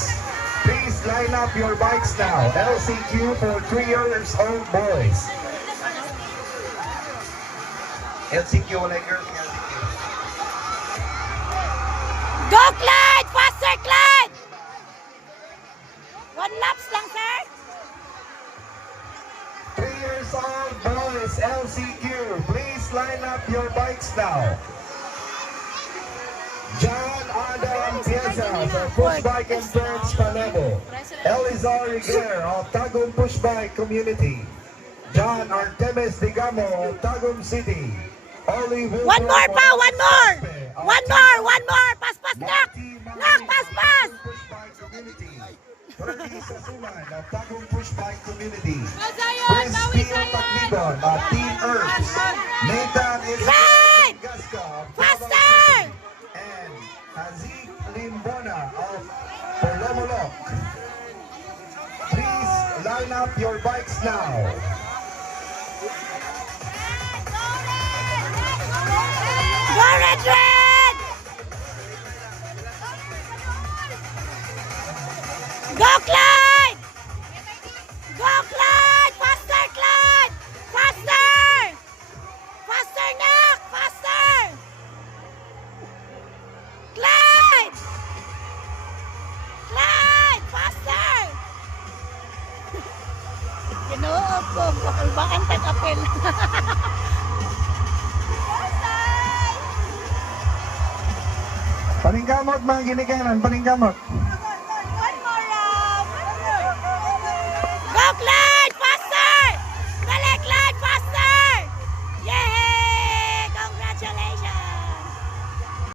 bikes. Please line up your bikes now. LCQ for 3 years old boys. LCQ, like girls, LCQ. Go, Clyde! Faster, Clyde! 1 laps lang, sir. 3 years old boys, LCQ. Please line up your bikes now. John Adam Piazza of Push Bike and Friends Panabo. Elizar Riguer of Tagum Push Bike Community. John Artemis Digamo of Tagum City. One more pa, one more! One more! Pas, nak! Nak, pas! Push Bike Community. Ferdy Sasuman of Tagum Push Bike Community. Prince Pio Taglibon of Team Herbs. Nathan is Right! Gasca of Faster! and Hazik Limbona of Polomolok. Please line up your bikes now. Go, Red Red! Go, Clyde! Go, Clyde! Faster, Clyde! Faster! Faster, nak! Faster! Clyde! Clyde! Faster! Ginoo ko, bakalbaan tag-apel. Paningkamot mga ginikanan, paningkamot.